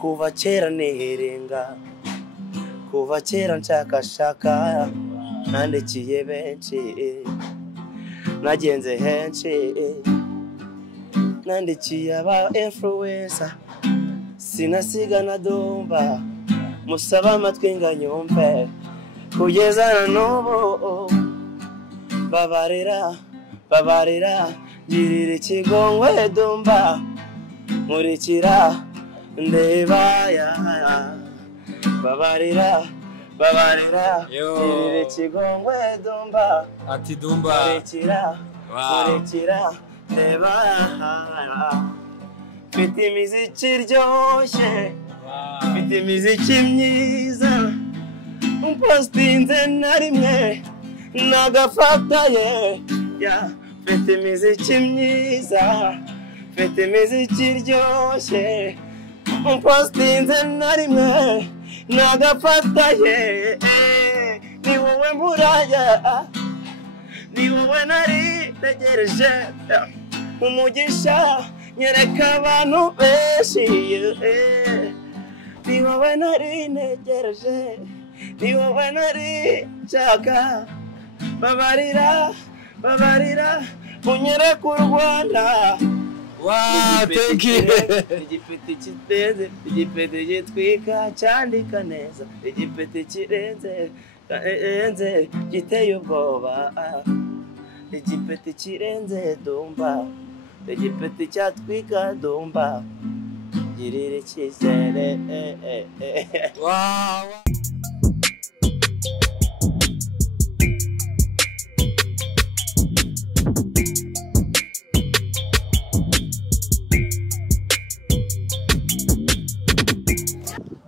kuva kera niherenga kuva kera nshakashaka nandikiye benshi nagenze henshi nandikiye aba influencer sinasiga na Dumba musaba amatwi nganyumve kugeza na n'ubu babarira girira ikigongwe Dumba nkurikira ndeba babarira girira ikigongwe Dumba ati Dumba nkurikira ndeba mfite imiziki iryoshye mfite imiziki myiza umpostinze na rimwe nagafataye mfite imiziki myiza mfite imiziki iryoshye umpostinze na rimwe nagafataye ni wowe mburaya ni wowe nari tegereje umugisha nyereka abantu benshi ni wowe nari negereje ni wowe nari nshaka babarira unyereka u Rwanda thank you igipeti kiteze igipeti gitwika cyandika neza igipeti kirenze giteye ubwoba igipeti kirenze Dumba igipeti cyatwika Dumba girira icyizere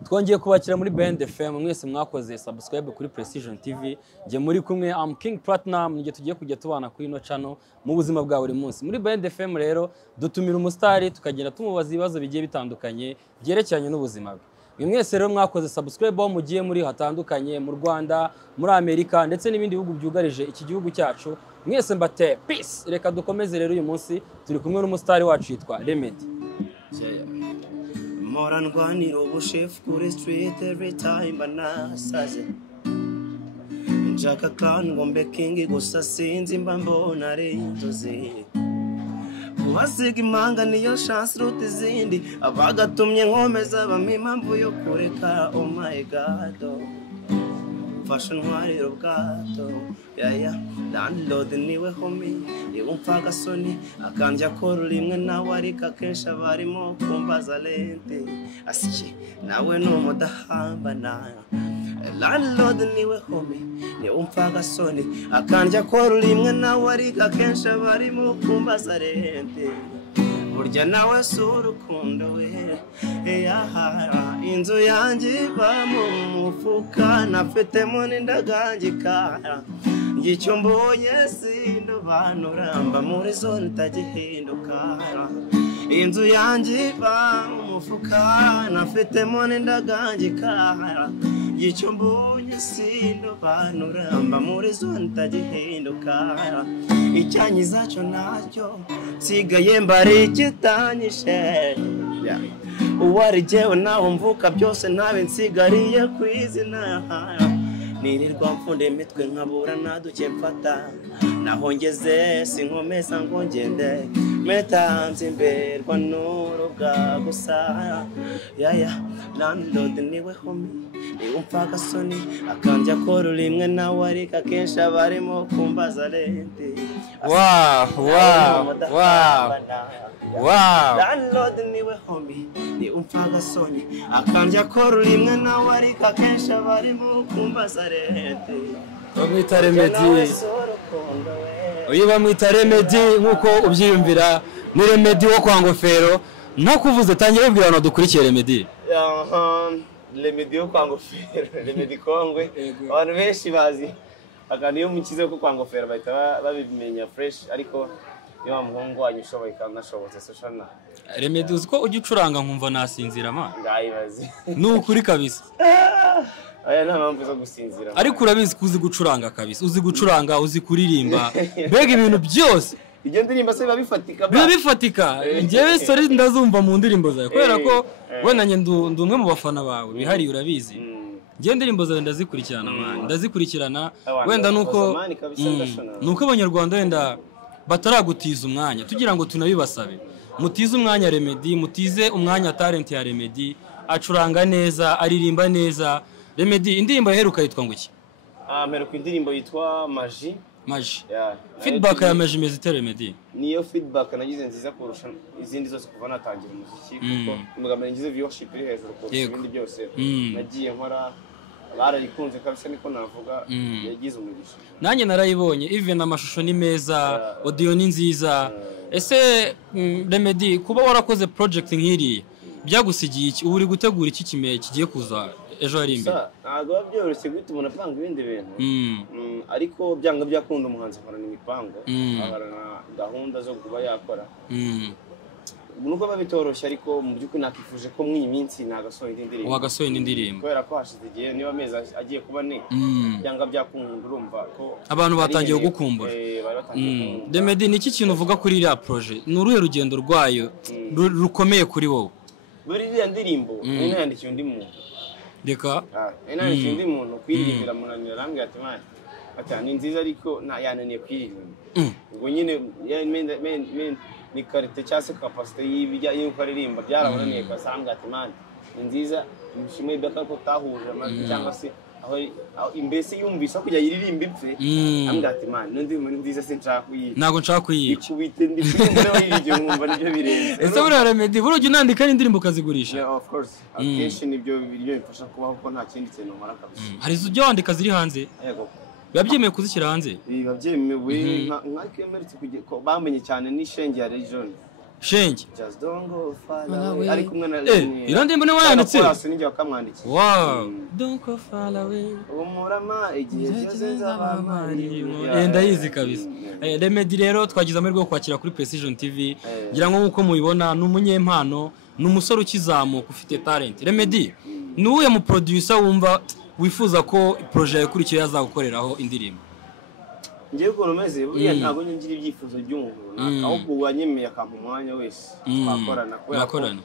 twongeye kubakira muri Bend FM mwese mwakoze subscribe kuri Precision TV nge muri kumwe am King Platinum nge tugiye kujya tubana kuri ino channel mu buzima bwa buri munsi muri Bend FM rero dutumira umustari tukagenda tumubaza ibibazo bigiye bitandukanye byerekeranye n'ubuzima bwe mwese rero mwakoze subscribe aho mugiye muri hatandukanye mu Rwanda muri Amerika ndetse n'ibindi bihugu byugarije iki gihugu cyacu mwese mbate peace reka dukomeze rero uyu munsi turi kumwe n'umustari wacu yitwa Remedy Mora ndwanira ubushefu kuri street every time banasaze njaka kandi ngo mbe king gusa sinzi mba mbona ari inzozi kuhasiga impanga niyo chance ruta izindi abagatumye nkomeza bampa impamvu yo kureka oh my god mfasha ntwarira ubwato landlord niwe homie niwumva agasoni akandya kora rimwe nawe ariko akenshi abarimo kumbaza lente asiki nawe n'umudahambana landlord niwe homie niwumva agasoni akandya kora rimwe nawe ariko akenshi abarimo kumbaza lente burya nawe surukundo we inzu yanjye bamo mufuka nafitemo n'indagangika ngicyo mbonye sindobanura mba muri zone itagihinduka inzu yanjye bamo mufuka nafitemo n'indagangika ngicyo mbonye sindobanura mba muri zone itagihinduka icyanyiza cyo nacyo sigaye mbari ikitanyishe uwari jewe naho mvuka byose nabe nsigariye ku izina nirirwa mfunde imitwe nkabura naduke mfata naho ngeze sinkomeza ngo ngende metanze imberwa n'uruga gusa landlord niwe homie niwumva agasoni akandya kora rimwe nawe ariko akenshi abarimo kumbaza lente landlord niwe homie niwumva agasoni akandya kora rimwe nawe ariko akenshi abarimo kumbaza lente bamwita Remedy uyu bamwita Remedy nkuko ubyiyumvira ni Remedy wo kwa Ngofero no kuvuze tangira ubwira abantu dukurikiye Remedy Remedy yo kwa Ngofero Remedy Kongwe abantu benshi bazi akandi yo mukize ko kwa Ngofero bahita babimenya fresh ariko niba muhungu wanyu ushoboye kandi ashobotse soshana Remedy uziko ujye ucuranga nkumva nasinzira ma ndayibaze n'ukuri kabisa aya nta mpamvu zo gusinzira ariko urabizi kuzi gucuranga kabisa uzi gucuranga uzi kuririmba mbega ibintu byose Ibyo ndirimbo se bifatika biba bifatika njyewe story ndazumva mu ndirimbo zawe kubera ko wenda njye ndi umwe mu bafana bawe bihariye urabizi njye indirimbo zawe ndazikurikirana man ndazikurikirana wenda nuko abanyarwanda wenda bataragutiza umwanya tugira ngo tunabibasabe mutize umwanya Remedy mutize umwanya talent ya Remedy acuranga neza aririmba neza Remedy indirimbo yaheruka yitwa ngo iki mperuka indirimbo yitwa Maji feedback ya Maji mezite Remedy niyo feedback nagize nziza kurusha izindi zose kuva natangira umuziki kuko umugambi ngize viewership iri hejuru kurusha ibindi byose nagiye nkora barayikunze kabisa niko navuga yagize umugisha nanjye narayibonye even amashusho ni meza audio ni nziza ese Remedy kuba warakoze project nk'iri byagusigiye iki ubu uri gutegura iki kimeye kigiye kuza ejo hari imbere ntabwo byoroshye guhita umuntu apanga ibindi bintu ariko byanga byakunda umuhanzi akorana imipango akorana gahunda zo kuba yakora nuko babitoroshye ariko mu by'ukuri nakifuje ko mw'iyi minsi nagasohoye indirimbo wagasohoye indirimbo kubera ko hashize igihe niba amezi agiye kuba byanga byakunda urumva ko abantu batangiye gukumbura Remedy niki kintu uvuga kuri iriya projet ni uruhe rugendo rwayo rukomeye kuri wowe buri iriya ndirimbo nayandikiye undi muntu reka nayandikiye undi muntu kwiririmbira munanira arambwira ati man ni nziza ariko yananiye kwiririmba ubwo nyine ni karite cyangwa se kapasite y'uko aririmba byarabonaniye kwasa arambwira ati man ni nziza nishimiye byaka ko tahuje amajwi cyangwa se aho imbese yumvise kujya yiririmba ipfe arambwira ati man n'indirimbo ni nziza sinshaka kuyica ntago nshaka kuyica ikubite ndikunda wirigiye nkumva nibyo birenze ese buriya Remedy burujya unandika n'indirimbo ukazigurisha of course akenshi nibyo bimfasha kubaho ko nta kindi kintu nkora kabisa hari izo wandika ziri hanze babyemeye kuzishyira hanze babyemewe nk'ariko emeretse bamenye cyane ni Shenge ya Region Shenge just don't go far away ari kumwe na iyo ndirimbo ni wayanditse ninjye wakamwandikiye wow don't go far away umurama igihe cyose nzabamari ndayizi kabisa Remedy rero twagize amahirwe yo kwakira kuri Precision TV ngira ngo nkuko mubibona ni umunyempano ni umusore ukizamuka ufite talent Remedy ni uwe mu producer wumva wifuza ko project yakurikiye yazagukoreraho indirimbo ngiye ko rumeze buriya ntabwo ngira ibyifuzo by'umuntu ahubwo wanyemeye akampa umwanya wese twakorana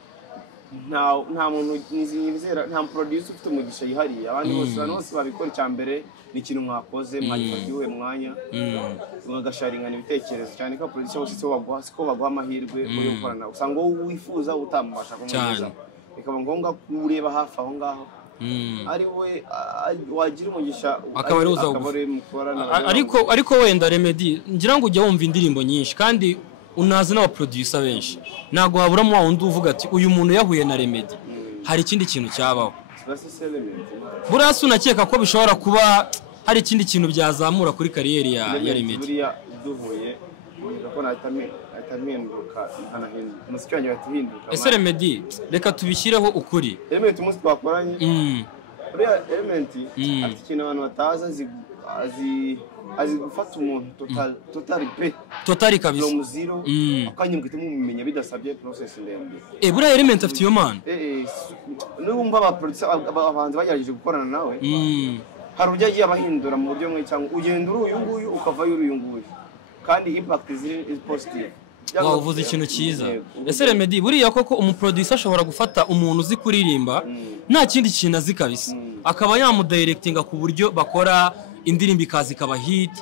nta muntu nizera nta producer ufite umugisha yihariye abandi bose babikora icyambere ni ikintu mwakoze mwagifatiwe mwanya mugasharingana ibitekerezo cyane ko producer bose siko baguha amahirwe yo gukorana usanga wowe wifuza utamubasha kumugeza bikaba ngombwa kureba hafi aho ngaho ari we wagira umugisha akaba ari uzagukorana ariko wenda Remedy ngira ngo ujya wumva indirimbo nyinshi kandi unazi n'aba producer benshi nago haburamo wa wundi uvuga ati uyu muntu yahuye na Remedy hari ikindi kintu cyabaho burasa unakeka ko bishobora kuba hari ikindi kintu byazamura kuri kariyeri ya Remedy buriya duhuye ko nataminduka umuziki wanjye watuhinduka ese Remedy reka tubishyireho ukuri Element umunsi twakoranye buriya Element afite ikintu abantu batazi azi gufata umuntu totally kabisa from zero akanyumva itumumenya bidasabye process ndende buriya Element afite iyo man n'ubumva abahanzi bagerageje gukorana nawe hari uburyo agiye abahindura mu buryo bumwe cyangwa ugenda uri uyu nguyu ukavayo uri uyu nguyu kandi impact is positive wavuze ikintu cyiza ese Remedy buriya koko umuproducer ashobora gufata umuntu uzi kuririmba nta kindi kintu azi kabisa akaba yamudirectinga ku buryo bakora indirimbo ikazi ikaba hit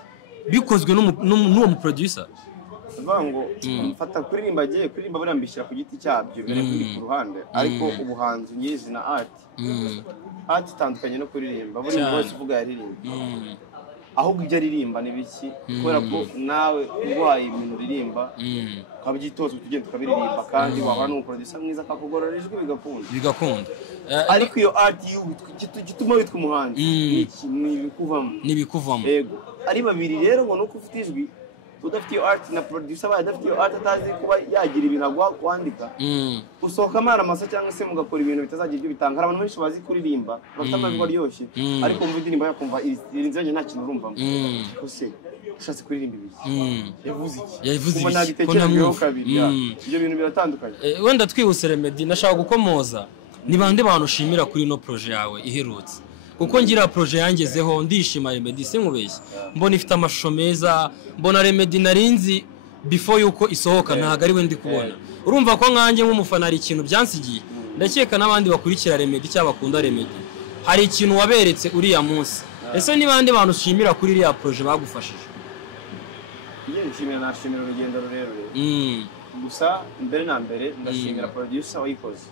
bikozwe n'uwo muproducer ngo mfata kuririmba agiye kuririmba burambishyira ku giti cyabyo bere kuri ku ruhande ariko ubuhanzi ngizi na art itandukanye no kuririmba buri wese uvuga yaririmba ahubwo ibyo aririmba ni biki kubera ko nawe ubaye ibintu uririmba ukabyitoza utugenda tukabiririmba kandi waba n'umuproducer mwiza akakugorora ijwi bigakunda ariko iyo art gituma witwa umuhanzi n'ibikuvamo yego ari babiri rero ngo nuko ufite ijwi udafite iyo art na producer adafite iyo art atazi kuba yagira ibintu agwa kwandika usohoka amara masa cyangwa se mugakora ibintu bitazagira ibyo bitanga hari abantu benshi bazi kuririmba bafite amajwi aryoshye ariko umva indirimbo yakumva irinzanye nta kintu urumvamo kose ushatse kuririmba ibiki yavuze iki ko namwe kabiri ibyo bintu biratandukanye wenda twihuse Remedy nashaka gukomoza ni bande bantu ushimira kuri no projet yawe iherutse kuko ngira projet yangezeho ndishima Remedy sinkubeshye mbona ifite amashusho meza mbona Remedy narinzi before yuko isohoka ntago ari we ndi kubona urumva ko nkanjye nk'umufana hari ikintu byansigiye ndakeka n'abandi bakurikira Remedy cyangwa bakunda Remedy hari ikintu waberetse uriya munsi ese n'ibandi bantu ushimira kuri iriya projet bagufashije nashimira urugendo rurerure gusa mbere na mbere ndashimira producer wayikoze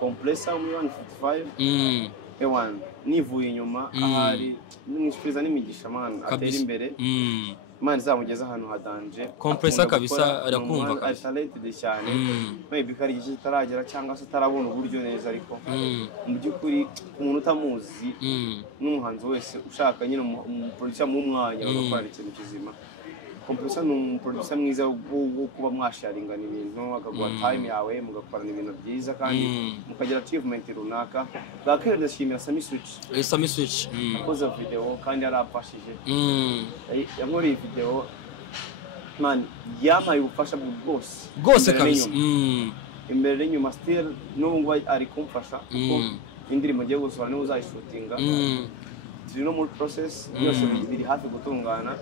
compressor muri 155 ewan nivuye inyuma ahari n'ishuriza n'imigisha man atera imbere man zamugeza ahantu hadanje compressor kabisa arakumva kabisa talented cyane maybe kari igihe taragera cyangwa se tarabona uburyo neza ariko mu byukuri umuntu utamuzi n'umuhanzi wese ushaka nyine producer mu mwanya bagakora ikintu kizima compressor ni producer mwiza wo kuba mwasharingana ibintu akaguha time yawe mugakorana ibintu byiza kandi mukagira achievement runaka bwakere ndashimira Sami Switch akoze video kandi yarafashije yankora video man yamaye ubufasha bwose kabisa imbere n'inyuma still n'ubwo ari kumfasha kuko indirimbo ngiye gusohora niwe uzayishutinga turi no muri process yose biri hafi gutungana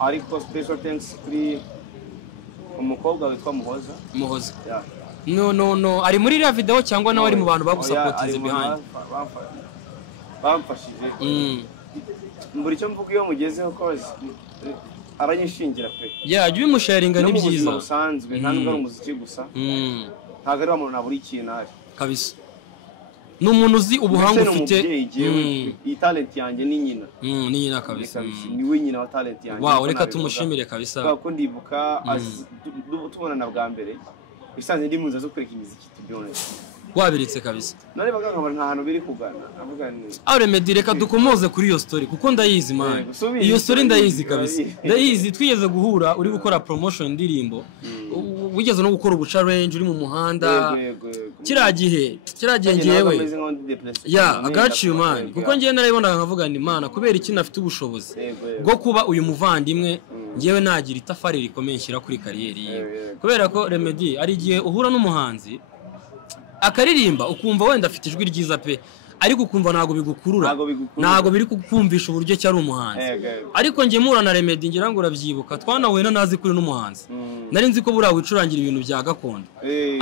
ariko special thanks kuri umukobwa witwa Muhoza no ari muri iriya video cyangwa nawe ari mu bantu bagusapotize behind bamfashije mburi cyo mvuga iyo mugezeho cause aranyishingira pe jya bimusharinga ni byiza usanzwe nta nubwo ari umuziki gusa ntago ari umuntu naburi ikintu ari kabisa n'umuntu uzi ubuhanga ufite iyi talent yanjye ni nyina kabisa ni we nyina wa talent yanjye wow reka tumushimire kabisa kuko ndibuka tubonana bwa mbere bisanzwe ndi muza zo kureka imiziki tubyone wabiritse kabisa none baganga nta hantu biri kugana avuga ni Remedy reka dukomoze kuri iyo story kuko ndayizi man iyo story ndayizi kabisa ndayizi twigeze guhura uri gukora promotion indirimbo wigeze no gukora ubu challenge uri mu muhanda kiragihe ngiyewe agaciye man kuko ngiye narayibona nkavuga ni mana kubera iki nafite ubushobozi bwo kuba uyu muvandimwe ngiyewe nagira itafari rikomeye nshyira kuri kariyeri yiwe kubera ko Remedy ari igihe uhura n'umuhanzi akaririmba ukumva wenda afite ijwi ryiza pe ariko ukumva nago bigukurura nago biri kukumvisha uburyo cyari umuhanzi ariko ngiye murana Remedy ngira ngo urabyibuka twanahuye nazi kuri n'umuhanzi nari nzi ko buriya wicurangira ibintu bya gakondo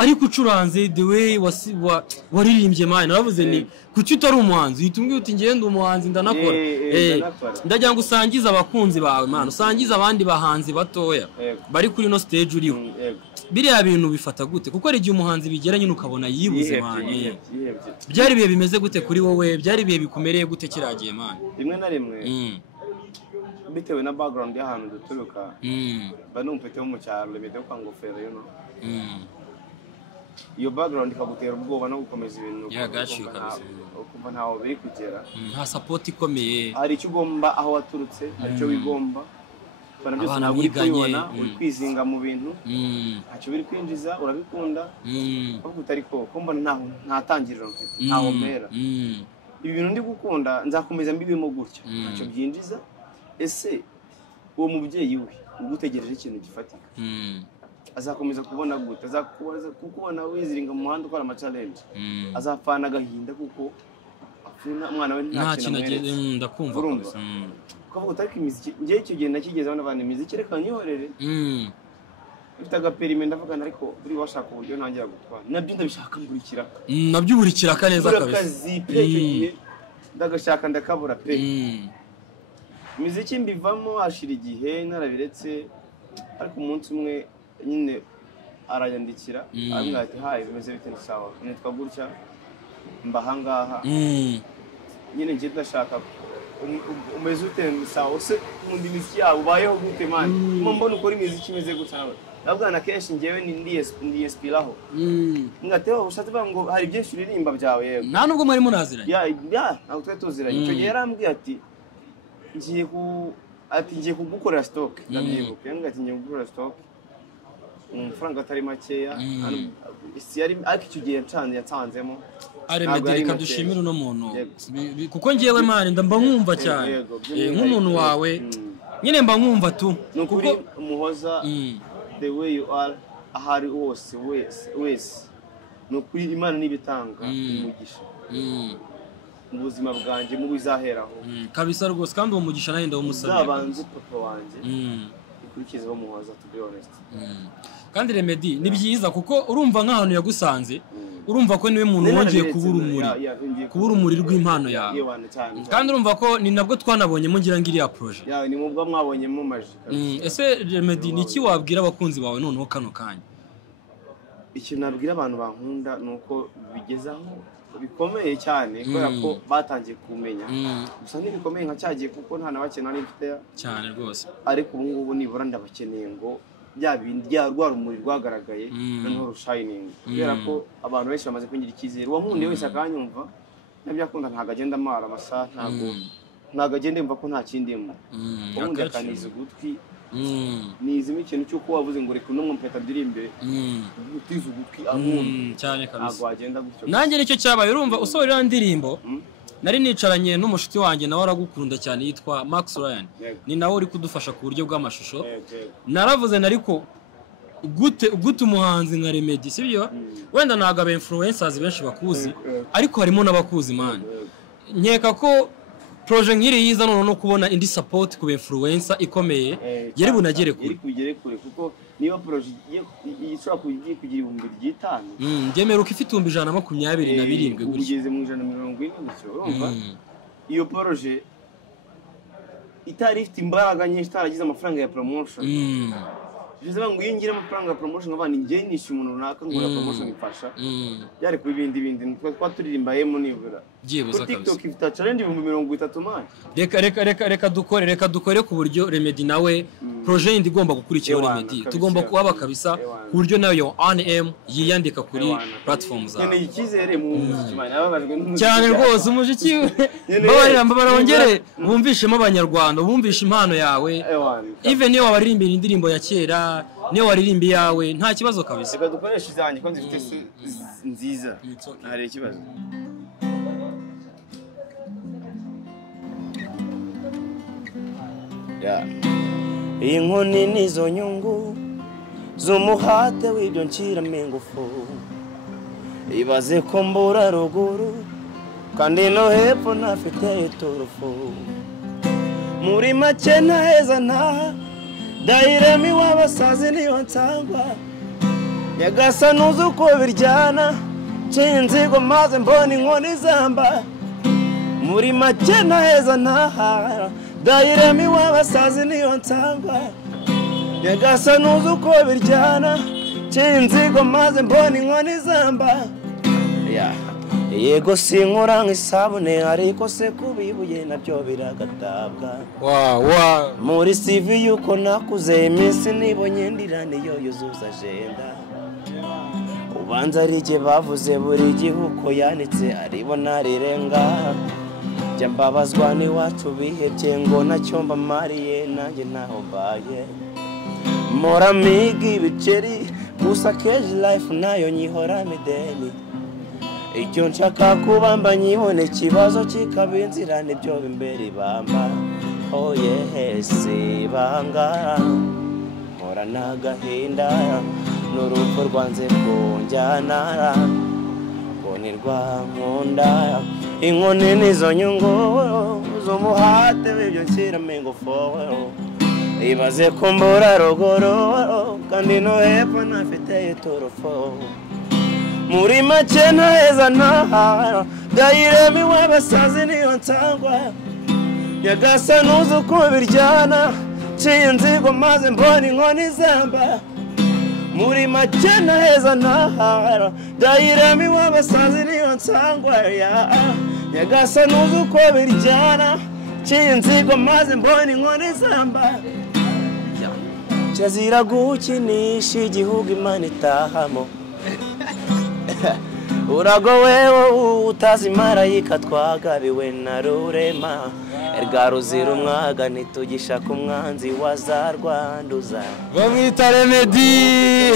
ariko ucuranze the way waririmbye man naravuze ni kuki utari umuhanzi uhita uti ngende umuhanzi ndanakora ndagira ngo usangize abakunzi bawe man usangize abandi bahanzi batoya bari kuri no stage uriho biriya bintu bifata gute kuko ari igihe umuhanzi bigera nyine ukabona yibuze man byari bihe bimeze gute kuri wowe byari bihe bikumereye gute kiragiye man rimwe na rimwe bitewe na background y'ahantu duturuka banumfite mu cyaro Remedy kwa ngofero yo no iyo background ikagutera ubwoba no gukomeza ibintu ukumva ntaho biri kugera nta support ikomeye hari icyo ugomba aho waturutse hari icyo wigomba banabyose ntabwo uri kubibona uri kwizinga mu bintu ntacyo biri kwinjiza urabikunda ahubwo utari ko kumva nta tangiriro mfite ntaho mpera ibi bintu ndi gukunda nzakomeza mbibimo gutya ntacyo byinjiza ese uwo mubyeyi we ugutegereje ikintu gifatika azakomeza kubona gute kukubona wiziringa mu muhanda ukora ama challenge azapfana agahinda kuko afuna umwana we nta kintu ndakumva kabisa kuko utarika imiziki ngiye icyo gihe nakigeze abana imiziki reka nyorere ufite agaperime ndavugana ariko buri washaka uburyo ntangira gutwara nabyo ndabishaka mburikira nabyo uburikira kaneza kabisa ndagashaka ndakabura pe imiziki mbivamo hashira igihe narabiretse ariko umunsi umwe nyine aranyandikira ambwira ati hayi bimeze bite sawa nitwa gutya mbahangaha nyine ngiye ndashaka umeze ute sawa se mundi miziki yawe ubayeho gute man mbona ukora imiziki imeze gutya nawe nabwana kenshi ngewe ndi inspiraho ngateho ushatse ngo hari byinshi uririmba byawe yego nta nubwo muri munaziranye ntabwo twe tuziranye icyo gihe yarambwiye ati ngiye kugukorera stock ndabyibuka yambwiye ati ngiye kugukorera stock amafaranga atari makeya ariko icyo gihe yatanzemo Remedy reka dushimire uno muntu kuko ngewe mani mba nkumva cyane nk'umuntu wawe nyine mba nkumva tu kuko Umuhoza the way you are ahari wese nukuri Imana nibitanga umugisha mu buzima bwanjye mu bizaheraho kabisa rwose kandi uwo mugisha nayo ndawo musabye zabanze papa wanjye mukurikizeho muhoza to be honest. Kandi Remedy ni byiza kuko urumva nk'ahantu yagusanze urumva ko niwe muntu wongeye kubura urumuri rw'impano yawe kandi urumva ko ni nabwo twanabonyemo ngira ngo iriya projet ni mubwo mwabonyemo maji. Ese Remedy ni iki wabwira abakunzi bawe noneho kano kanya? Ikintu nabwira abantu bankunda nuko bigezaho bikomeye cyane kubera ko batangiye kumenya gusa ntibikomeye nka cyagiye kuko nta nabakena n'ifite cyane rwose, ariko ubu ngubu nibura ndabakeneye ngo bya bindi bya rwarumuri rwagaragaye noneho rushining kubera ko abantu benshi bamaze kwingira icyizere uwankundiye wese akanyumva nabyakunda ntago agenda amara amasaha ntago agenda yumva ko nta kindi mu ubundi akaniza ugutwi nizimo ikintu cy'uko wavuze ngo reka uno mpeta ndirimbe utiza ugutwi cyane kabisa ntago agenda gutyo. Nanjye nicyo cyabaye urumva usohora ndirimbo nari nicaranye n'umushuti wanjye nawe aragukunda cyane yitwa Max Ryan ni nawe uri kudufasha ku buryo bw'amashusho naravuze nariko gute umuhanzi nka Remedy sibyo wenda ntago aba influencers benshi bakuzi ariko harimo n'abakuzi man nkeka ko projet nkiri yiza none no kubona indi support ku influencer ikomeye yari bunagere kure kuko niba projet ishobora kugira 5,000 ndemera uko ifite 127 gutyo ugeze mu 140 gutyo urumva iyo projet itari ifite imbaraga nyinshi itaragize amafaranga ya promotion bivuze ngo iyo ngira amafaranga ya promotion nk'abandi ngiye nishyura umuntu runaka ngo promotion ifasha yari ku bindi twaturirimba yemo nibura byibuza kabisa. TikTok ifite challenge 30 man. Reka dukore ku buryo Remedy nawe projet indi igomba gukurikiraho Remedy tugomba kuhaba kabisa ku buryo nayo yo ONM yiyandika kuri platform zawe. Ni icyizere mu muziki man ababajwe cyane rwose umuziki mbabara wongere bumvishemo abanyarwanda bumvisha impano yawe even iyo wabaririmbira indirimbo ya kera niyo waririmbi yawe nta kibazo kabisa. Reka dukoresha izanjye ko zifite nziza hari ikibazo. Inkoni nizo nyungu z'umuhate w'ibyo nciramo ingufu ibaze ko mbura ruguru kandi no hepfo ntafite iturufu muri make ntaheza ntaha dahiremo iw'abasazi niyo nsangwa nyagasa nuzi uko biryana nciye inzigo maze mbona inkoni zamba muri make ntaheza ntaha dahiremo iw'abasazi niyo nsangwa nyagasa nuzi uko biryana nciye inzigo maze mbona inkoni zamba yego sinkora nk'isabune ariko se kubibuye nabyo biragatabwa muri CV yuko nakuze iminsi nibonye ndira niyo yuzuza agenda ubanza ari igihe bavuze buri gihugu yanitse aribona rirenga jya mbabazwa n'iwacu bihebye ngo nacyo mbamariye nanjye ntaho mbaye mpora miga ibiceri gusa keje life nayo nyihora mideni icyo nshaka kubamba nyibone ikibazo kikaba inzira nibyo bimbere bamba oh yes banga mpora n'agahinda n'urupfu rwanze kunjyanara bonirwa nkunda inkoni nizo nyungu z'umuhate w'ibyo nshyiramo ingufu ibaze ko mbura ruguru kandi no hepfo ntafite iturufu muri make ntaheza ntaha dahiremo iw'abasazi niyo nsangwa nyagasa nuzi uko biryana nciye inzigo maze mbona inkoni zamba muri make ntaheza ntaha dahiremo iw'abasazi niyo nsangwa nyagasa nuzi uko biryana nciye inzigo maze mbona inkoni zamba kirazira gukinisha igihugu Imana itahamo urago wewe utazi marayika twagabiwe na rurema erga ruzira umwaga ntitugisha ku mwanzi wazarwanduza bamwita Remedy.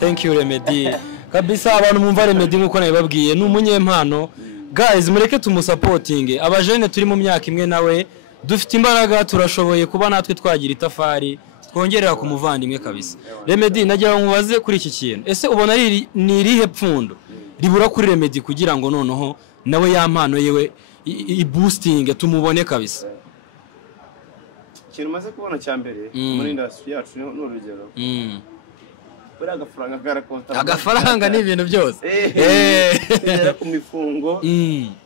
Thank you Remedy kabisa. Abantu mumva Remedy nkuko nabibabwiye ni umunyempano guys, mureke tumusupporting. Abajene turi mu myaka imwe nawe dufite imbaraga turashoboye kuba natwe twagira itafari twongerera ku muvandimwe kabisa. Remedy nagira ngo mubaze kuri iki kintu, ese ubona ni irihe pfundo ribura kuri Remedy kugira ngo noneho nawe ya mpano yewe i boosting tumubone kabisa? ikintu maze kubona cya mbere muri industry yacu n'urugero buri agafaranga karakonta agafaranga ni ibintu byose kugera ku mifungo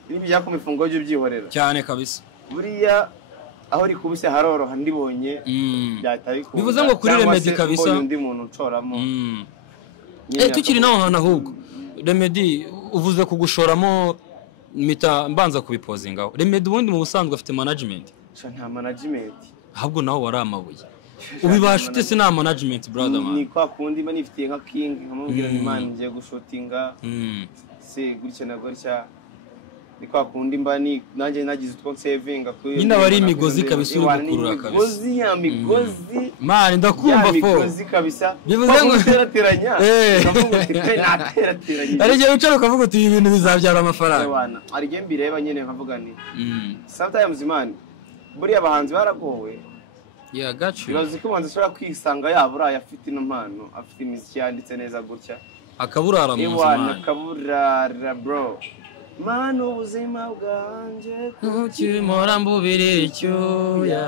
n'ibijya ku mifungo byo byihorera cyane kabisa buriya aho rikubise haroroha ndibonye byataye ko bivuze ngo kuri Remedy kabisa undi muntu ncoramo tukiri naho hana ahubwo Remedy uvuze kugushoramo mita mbanza kubipozingaho Remedy ubundi mu busanzwe afite management nta management ahubwo naho wari amabuye ubibasha ute se nta management brother man ni kwa kundi mba nifitiye nka king nkamubwira ni man ngiye gushotinga se gutya na gutya ni kwa kundi mba ni nanjye nagize utwo savinga kuri nyina bari imigozi kabisa uri gukurura kabisa migozi man ndakumva fo migozi kabisa bivuze ngo terateranya ndavuga ati naterateranya ari gihe ucara ukavuga uti ibi bintu bizabyara amafaranga bana ari gihe mbireba nyene nkavuga ni sometimes man buriya abahanzi baragowe gacu urazi ko banze ashobora kwisanga yabura afite ino mpano afite imiziki yanditse neza gutya akaburara mu nzima akaburara bro mano ubuzima bwanje ukimora mbubire icyuya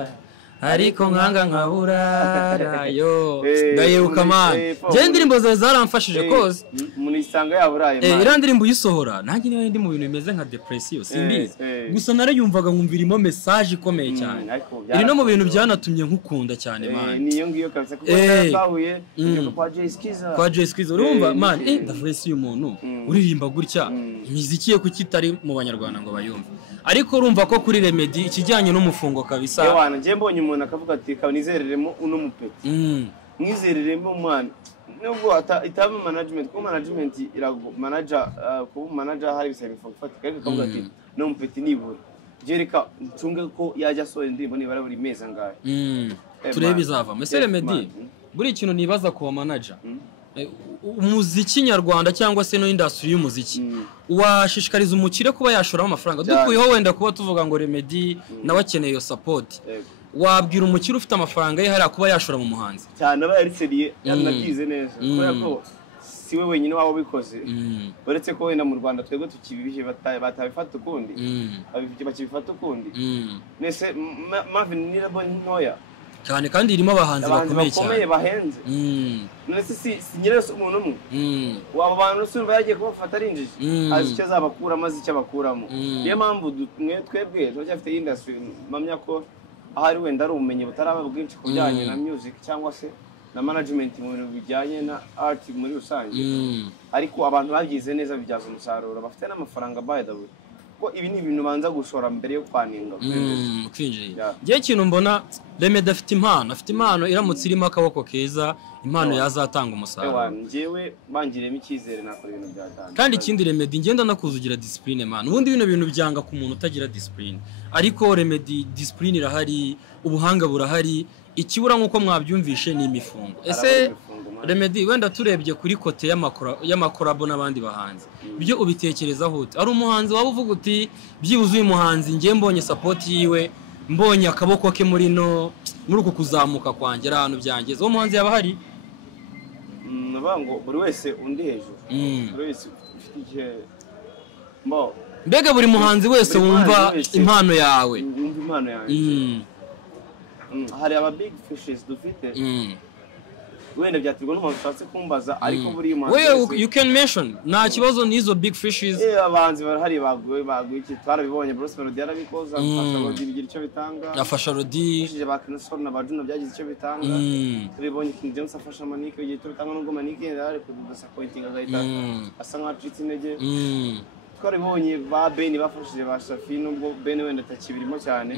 ariko nkanga nkaburara yo ndayibuka man je indirimbo zawe zaramfashije koze munisanga yaburaye man ira ndirimbo uyisohora nanjye niba ndi mu bintu bimeze nka depression simbizi gusa narayumvaga nkumvirimo message ikomeye cyane iri no mu bintu byanatumye nkukunda cyane man niyo ngiyo kabisa kuko bahuye kwa Jay Skiza urumva man ndavuye uyu muntu uririmba gutya imiziki ye kuki itari mu banyarwanda ngo bayumve ariko urumva ko kuri Remedy ikijyanye n'umufungo kabisa yewana je mbonye umuntu akavuga ati kanizereremo uno mupeti mwizereremo mwana nubwo itaba management ko management irago manager ko manager hari bisaba ifatika ariko akavuga ati no mupeti nibura jereka ncunge ko yajya so ndimbo nibara buri meza ngaye turebe izava Mr Remedy buri kintu nibaza ku manager umuziki nyarwanda cyangwa se no industry y'umuziki washishikariza umukire kuba yashoramo amafaranga dukuyeho wenda kuba tuvuga ngo Remedy nawe akeneye iyo support wabwira umukire ufite amafaranga ye hari kuba yashora mu muhanzi cyane aba yariseriye yanagize neza kubera ko siwe wenyine wabo bikoze uretse ko wenda mu Rwanda twebwe tukibibihe batabifata ukundi bakibifata ukundi nese Marvin nirabo ntoya cyane kandi irimo abahanzi bakomeye cyane bahenze nese si nyirese umuntu umwe waba bantu surva yagiye kubafata arinjije azi icyo azabakura maze icyo bakuramo niyo mpamvu twebwe turacyafite industry mamya ko ahari wenda ari ubumenyi butaraba bwinshi ku bijyanye na music cyangwa se na management mu bintu bijyanye na art muri rusange ariko abantu babyize neza bibyaza umusaruro bafite n'amafaranga by the way ko ibi ni ibintu banza gushora mbere yo kwaninga kwinjiye gihe kintu mbona Remedy afite impano iramutse irimo akaboko keza impano yazatanga umusaruro njyewe bangiremo icyizere nakora ibintu byatanga kandi ikindi Remedy ngenda nakuzugira discipline man ubundi bino bintu byanga ku muntu utagira discipline ariko Remedy discipline irahari ubuhanga burahari ikibura nkuko mwabyumvishe ni imifungo ese Remedy wenda turebye kuri kote y'amakorabo n'abandi bahanzi byo ubitekerezaho ute ari umuhanzi waba uvuga uti byibuze uyu muhanzi ngiye mbonye support yiwe mbonye akaboko ke muri uku kuzamuka kwanjye ahantu byangeze uwo muhanzi yaba hari nabango buri wese undi hejuru buri wese ufite igihe mbega buri muhanzi wese wumva impano yawe impano yawe hari aba big fishes dufite wenda byatirwa n'umuntu ushatse kumbaza ariko buri you can mention nta kibazo n'izo big fishes abahanzi barahari baguye iki twarabibonye Bruce Melody yarabikoza afasha Rodi bigira icyo bitanga afasha Rodi bakinosora na Bajuno byagize icyo bitanga turibonye King James afasha Manike igihe bitanga nubwo Manike yari kudisappointing agahita asa nk'acitse intege twaribonye ba Ben bafashije ba Shafi nubwo Ben wenda atakibirimo cyane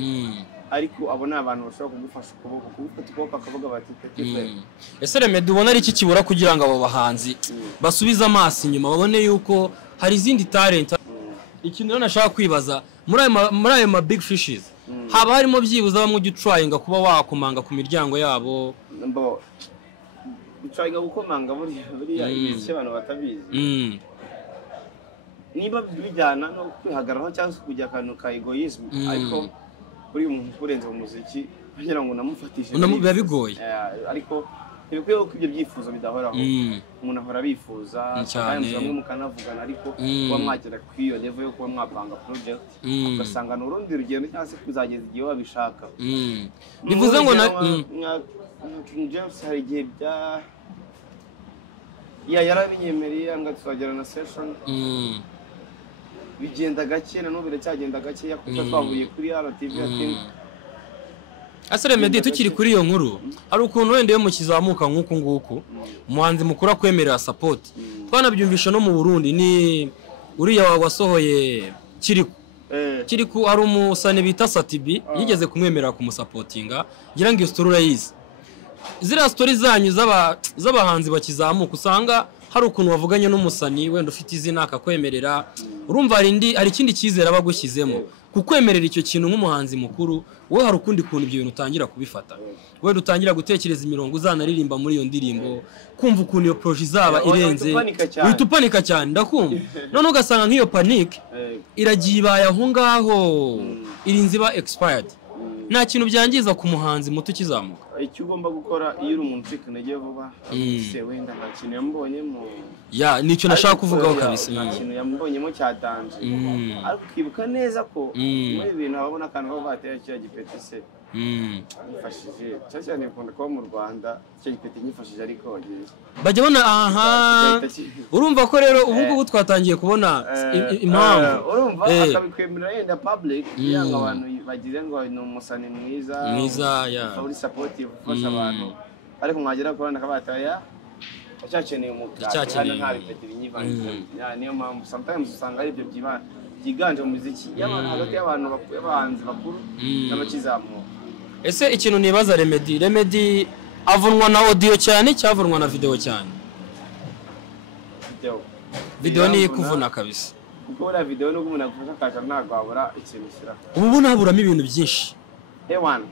ariko abona abantu bashobora kugufasha ukuboko akavuga bati ese Remedy ubona ari iki kibura kugira ngo abo bahanzi basubize amaso inyuma babone yuko hari izindi talent ikintu nashaka kwibaza muri ayo ma big fishes haba harimo byibuza bamwe ugitryinga kuba wakomanga ku miryango yabo tryinga gukomanga buriya ibyo abantu batabizi niba bijyana no kwihagararaho cyangwa kujya akantu ka egoism ariko buri umuntu kurenza mu muziki kugira ngo namufatishe biba bigoye ariko ntibikwiye ko ibyo byifuzo bidahoraho umuntu ahora bifuza kandi bamwe mukanavugana ariko kuba mwagera kuri iyo level yo kuba mwapanga project ugasanga ni urundi rugendo cyangwa se kuzageza igihe wabishaka bivuze ngo King James hari igihe yarabinyemereye ngo tuzagera na session bigenda gake na n'ubu biracyagenda gake kuko twavuye kuri RTV ati Asere Meddy tukiri kuri iyo nkuru hari ukuntu wende yo mukizamuka nk'uku nguku umuhanzi mukuru akwemerera support twanabyumvisha no mu Burundi ni uriya wasohoye Kiriku ari umusane bita Satibi yigeze kumwemerera kumusupportinga ngira ngo iyo story urayizi zira story zanyu z'abahanzi bakizamuka usanga hari ukuntu wavuganye n'umusani wenda ufite izina akakwemerera urumva hari ikindi cyizere abagushyizemo kukwemerera icyo kintu nk'umuhanzi mukuru wowe hari ukundi kuntu ibyo bintu utangira kubifata wenda utangira gutekereza imirongo uzanaririmba muri iyo ndirimbo kumva ukuntu iyo projet izaba irenze uhita upanika cyane ndakumva none ugasanga nk'iyo panic iragiye ibaye aho ngaho irinze iba expired nta kintu byangiza ku muhanzi muto ukizamuka icyo ugomba gukora iyo uri umuntu ucika intege vuba se wenda nta kintu yambonyemo nicyo nashaka kuvugaho kabisa nta kintu yambonyemo cyatanje ariko ukibuka neza ko muri ibintu ababona akantu ko batera cyo gipeti se yifashije cyane ukunda kuba mu Rwanda cyo gipeti nyifashije ariko bajya bona urumva ko rero ubu twatangiye kubona impamvu urumva akabikwemerera yenda public yanga abantu bagize ngo ni umusani mwiza uri supportive ufasha abantu ariko mwagera kubona kabataya acyakeneye umugabo hano nta bipetiri nyivanze niyo mpamvu sometimes usanga ari ibyo byiganje mu muziki y'abantu hagati y'abantu y'abahanzi bakuru n'abakizamuka ese ikintu nibaza Remedy avunwa na audio cyane cyavunwa na video cyane video ni kuvuna kabisa kuko buriya video n'ubwo umuntu agufasha akaja ntabwo wabura ikintu ushyira ubu naburamo ibintu byinshi ewana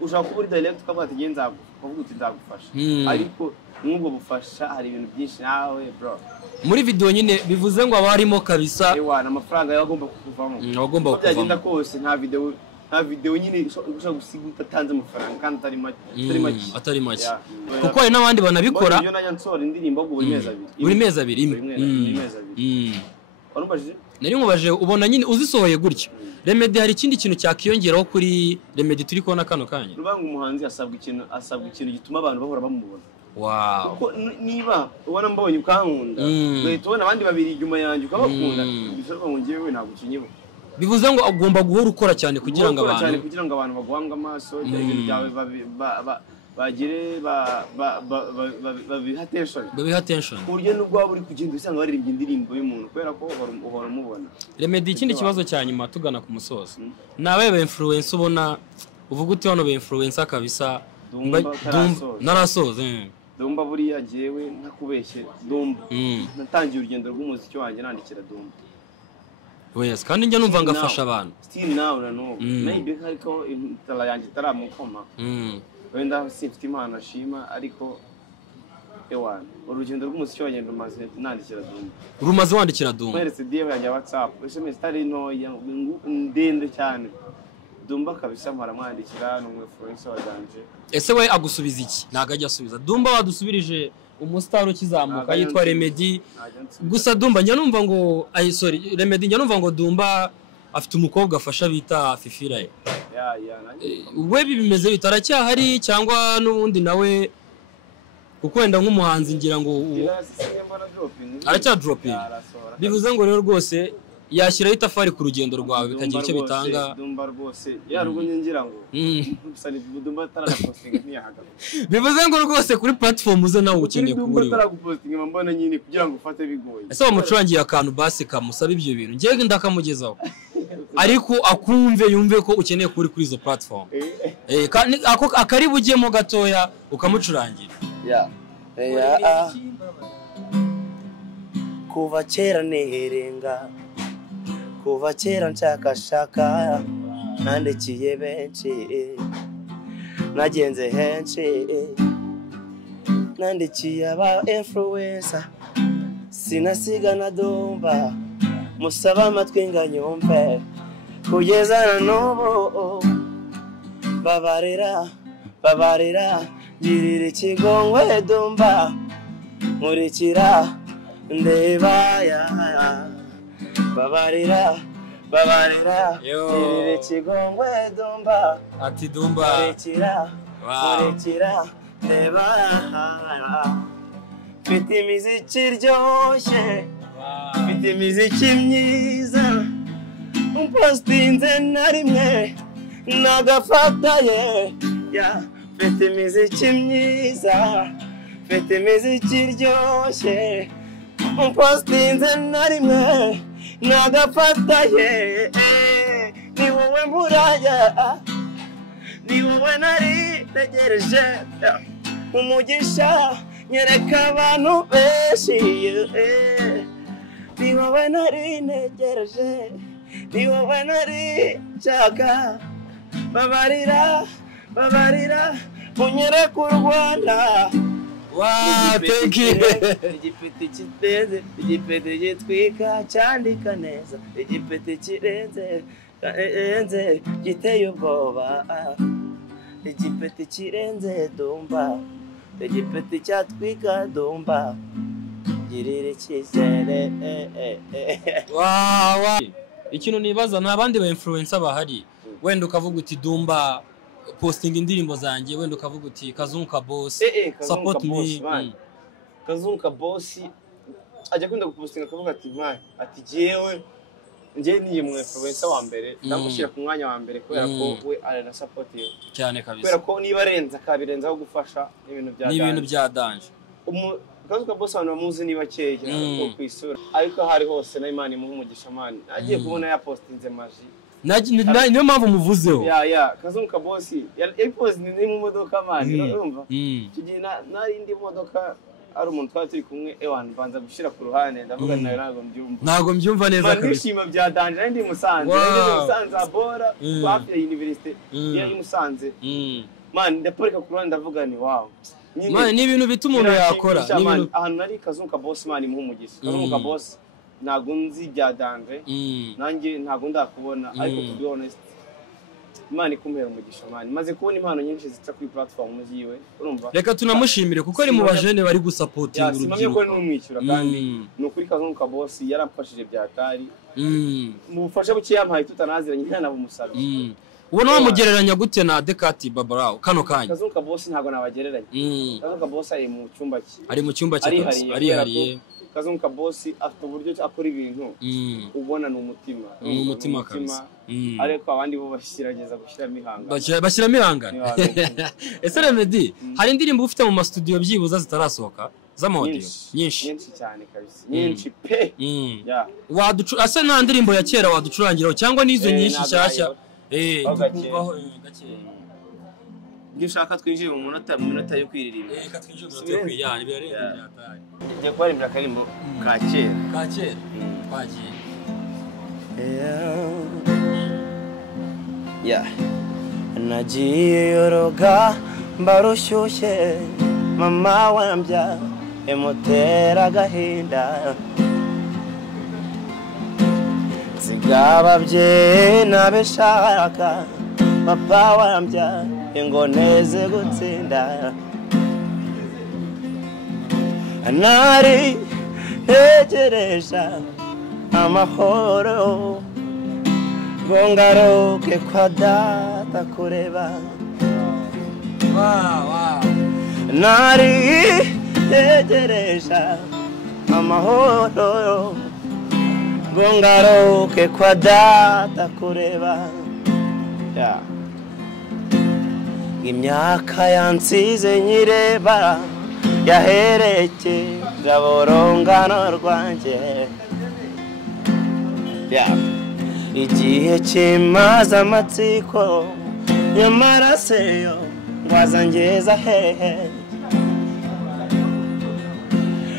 ushaka kuba uri direct ukavuga ati ngiye nzagufasha ariko n'ubwo bufasha hari ibintu byinshi nawe bro muri video nyine bivuze ngo aba harimo kabisa ewana amafaranga yawe agomba kuvamo agomba kuvamo byagenda kose nta video nyine ushaka gusiga utatanze amafaranga kandi atari make kuko hari n'abandi banabikora iyo najya nsora indirimbo buri mezi abiri nari nkubaje ubona nyine uzisohoye gutyo Remedy hari ikindi kintu cyakiyongeraho kuri Remedy turi kubona kano kanya rubanga umuhanzi asabwa ikintu gituma abantu bahora bamubona kuko niba ubona mbonye ukankunda ugahita ubona abandi babiri inyuma yanjye ukabakunda bishoboka ngo ngewe ntabwo ukinyeho bivuze ngo agomba guhora ukora cyane kugira ngo abantu baguhanga amaso ibintu byawe bagire babiha attention ku buryo n'ubwo waba uri kugenda usanga baririmbye indirimbo y'umuntu kubera ko uhora umubona Remedy ikindi kibazo cya nyuma tugana ku musozo nawe ba influencer ubona uvuga uti hano ba influencer kabisa narasoze Dumba buriya jewe ntakubeshye Dumba natangiye urugendo rw'umuziki wanjye nandikira Dumba Yes, kandi njya numva ngafasha abantu still now no maybe hariko intala yanjye taramukoma wenda sifite imana ashima ariko ewana urugendo rw'umuziki wanjye rumaze nandikira Dumba rumaze wandikira Dumba mweretse DM yanjye WhatsApp SMS tari no ndende cyane Dumba kabisa mparamwandikira no influencer waganje ese we agusubiza iki naga ajya asubiza Dumba wadusubirije umustar ukizamuka yitwa Remedy gusa Dumba njya numva ngo Remedy njya numva ngo Dumba afite umukobwa afasha bita Fifira we bimeze bitaracyahari cyangwa n'ubundi nawe kuko wenda nk'umuhanzi ngira ngo aracya dropping bivuze ngo rero rwose yashyiraho itafari ku rugendo rwawe bikagira icyo bitanga Dumba rwose yarugumye ngira ngo Dumba taranapostinga ntiyahagaze bivuze ngo rwose kuri platform uze nawe ukeneye kubura Dumba taragupostinga mbona nyine kugira ngo ufate bigoye ese bamucurangiye akantu basi kamusaba ibyo bintu ngiye ndakamugezaho ariko akumve yumve ko ukeneye kuri izo platform ako akari bugiyemo gatoya ukamucurangira kuva kera neherenga kuva kera nshakashaka nandikiye benshi nagenze henshi nandikiye aba influencer sinasiga na Dumba musaba amatwi nganyumve kugeza na n'ubu babarira girira ikigongwe Dumba nkurikira ndeba ya babarira girira ikigongwe Dumba ati Dumba nkurikira ndeba mfite imiziki iryoshye mfite imiziki myiza umpostinze na rimwe nagafataye mfite imiziki myiza mfite imiziki iryoshye umpostinze na rimwe nagafataye ni wowe mburaya ni wowe nari tegereje umugisha nyereka abantu benshi ni wowe nari negereje ni wowe nari nshaka babarira unyereka u Rwanda thank you igipeti kiteze igipeti gitwika cyandika neza igipeti kirenze giteye ubwoba igipeti kirenze Dumba igipeti cyatwika Dumba girira icyizere ikintu nibaza nta bandi ba influencer bahari wenda ukavuga uti Dumba posting indirimbo zanjye wenda ukavuga uti Kazungu Boss support me Kazungu Boss ajya kwenda gupostinga akavuga ati man ati jewe nje niye mu influencer wa mbere ndamushira ku mwanya wa mbere kubera ko we arena support you cyane kabisa kubera ko niba arenza kabirenzaho gufasha ibintu bya danje Kazungu Boss abantu bamuzi ni bakeya ko kwisura ariko hari hose na Imana imuha umugisha man agiye kubona ya postinze maji niyo mpamvu muvuzeho Kazungu Boss yapoze ni mu modoka man urumva tugiye nari indi modoka ari umuntu twari turi kumwe ewan banza gushira ku ruhande ndavuga nayo ntago mbyumva neza kabisa ndishima bya danje ndi Musanze abora hafi ya university ya Musanze man ndaporeka ku ruhande ndavuga ni wow man ni ibintu bituma umuntu yakora ni ibintu ahantu nari Kazungu Boss man imuhumugize Kazungu Boss ntago nzi bya danje nanjye ntago ndakubona ariko to be honest Imana ikumera umugisha man maze kubona impano nyinshi zica kuri platform muziwe urumva reka tunamushimire kuko ari mu bajene bari gusupporting urubyiruko simamye ko n'umwishyura kandi nukuri Kazungu Boss yaramfashije byatari mu bufasha buke yampaye tutanaziranye nta bumusabye ubona wamugereranya gute na Dekati Babarao kano kanya Kazungu Boss ntago nabagereranya Kazungu Boss ari mu cyumba cye ari mu cyumba cye ari hariye Kazungu Boss afite uburyo akora ibintu ubona ni umutima kabisa ariko abandi bo bashyirageza gushyiramo ihangana bashyiramo ihangana ese Remedy hari indirimbo ufite mu studio byibuza zitarasohoka z'amaudio nyinshi cyane kabisa nyinshi pe asa nta ndirimbo ya kera waducurangiraho cyangwa nizo nyinshi nshyashya Gishaka twinjire mu minota yo kwiririmba reka twinjire mu minota yo kwiyana birarenze njye kwarimbira akarimbo ka kera twagiye nagiye yoroga mbarushyushye mama wambya emutera agahinda zigababye nabeshaka papa wambya ingoneze gutsinda nari hegeresha amahoro bongaruke kwa data kureba nari hegeresha amahoro bongaruke kwa data kureba imyaka yansize nyireba yahereke gaborongano rwanjye igihe kimaze amatsiko y'amaraseyo ngwaza ngeza hehe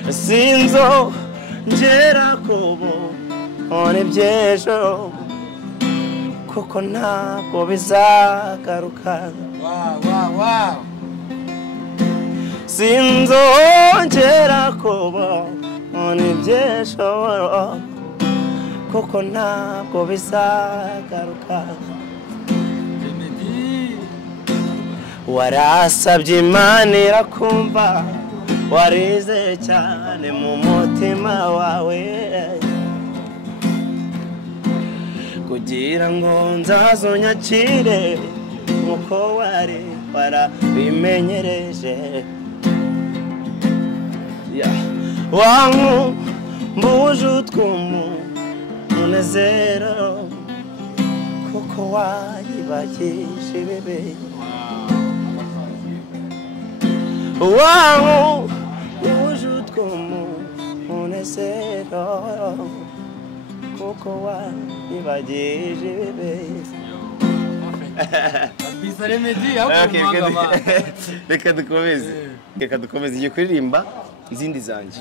sinzo ngera kubo one by'ejo kuko ntabwo bizagaruka sinzongera kubona iby'ejo kuko ntabwo bizagaruka warasabye Imana irakumva warize cyane mu mutima wawe kugira ngo nzazonyakire nkuko wari warabimenyereje wankumbuje utw'umunezero kuko wayibagije ibibi wankumbuje utw'umunezero kuko wayibagije ibibi reka dukomeze igiye kuririmba izindi zanjye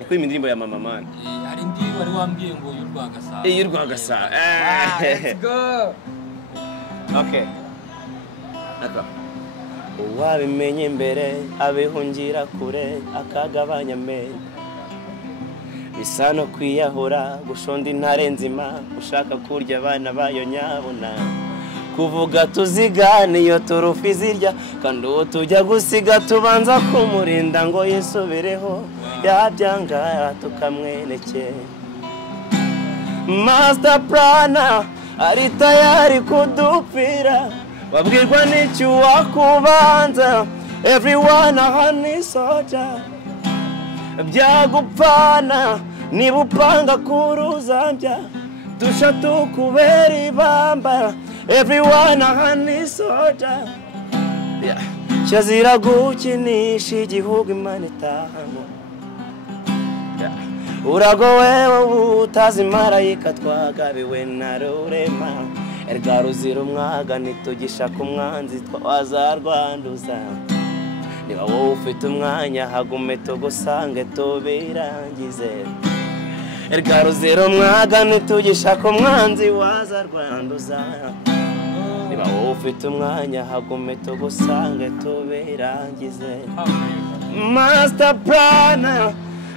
uko iyi indirimbo ya Mama Man hari indi wari wambwiye ngo y'urwagasa y'urwagasa let's go okay uwabimenye mbere abihungira kure akagabanya menya bisa no kwiyahura gushonda intare nzima ushaka kurya abana bayo nyabona kuvuga tuzigane iyo turufi zirya kandi uwo tujya gusiga tubanza kumurinda ngo yisubireho yabyanga tukamwenekera master plana ari tayari kudupfira wabwirwa n'icyo wakubanza everyone ahani soja byagupfana niba upanga kuruzambya dusha tukubera ibamba everyone ahani soja cyazira gukinisha igihugu Imana itahamo urago wewe utazi marayika twagabiwe na rurema erga ruzira umwaga nitugisha ku mwanzi twazarwanduza niba wowe ufite umwanya hagume tugusange tubirangize erga ruzira umwaga nitugisha ku mwanzi wazarwanduza niba wowe ufite umwanya hagume tugusange tubirangize master plana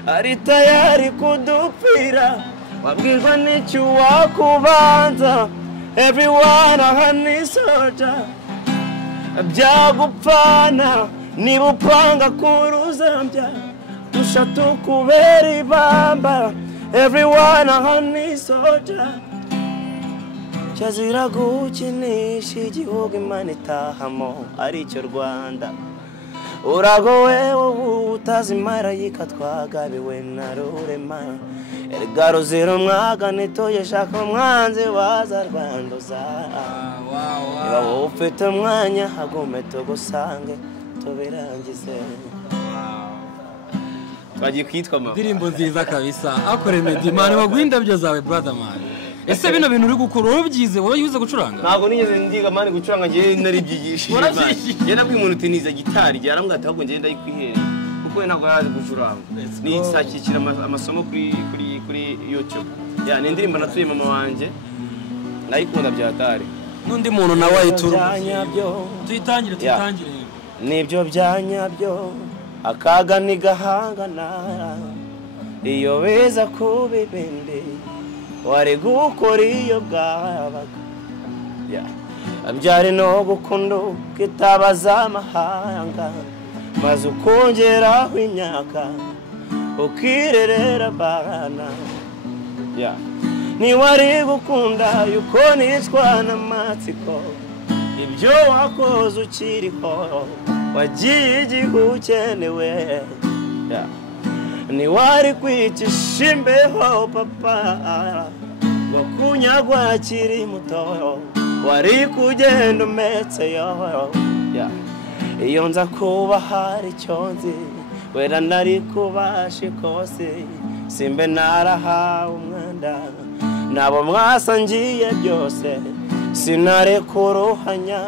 ari tayari kudupfira wabwirwa n'icyo wakubanza everyone ahani soja byagupfana niba upanga kuruzambya dusha tukubera ibamba everyone ahani soja cyazira gukinisha igihugu Imana itahamo aricyo Rwanda urago wewe utazi marayika twagabiwe na rurema erga ruzira umwaga nitugisha umwanzi wazarwanduza niba wowe ufite umwanya hagume tugusange tubirangize twagiye kwitwa Mama indirimbo nziza kabisa akore Meddy Man baguha indabyo zawe brother man ese bino bintu uri gukora urubyize wowe yuze gucuranga ntabwo nigeze ndiga mani gucuranga ngiye naribyigishije ngiye nabwiye umuntu utiniza gitari yarambwa ati ahubwo ngiye ndayikwihere kuko ntabwo yarazi gucuranga ni sakikira amasomo kuri YouTube ya ni indirimbo natuye mama wanje nayikunda byatari nundi muntu nawe ayitura tuyitangire nibyo byanyabyo akaga nigahangana iyo beza kubibende wari gukora iyo bwabaga abyari no gukunda kitabaza amahanga maze ukongeraho imyaka ukirerera abana niwari gukunda yuko nicwa n'amatsiko ibyo wakoze ukiriho wagiye igihe ukenewe niwari kwicisha imbeho papa bakunyagwa akiri muto wari kugenda umetseyo iyo nza kuba hari icyo nzi wera nari kubasha kose simbe narahawe umwanda nabo mwasangiye byose sinare kuruhanya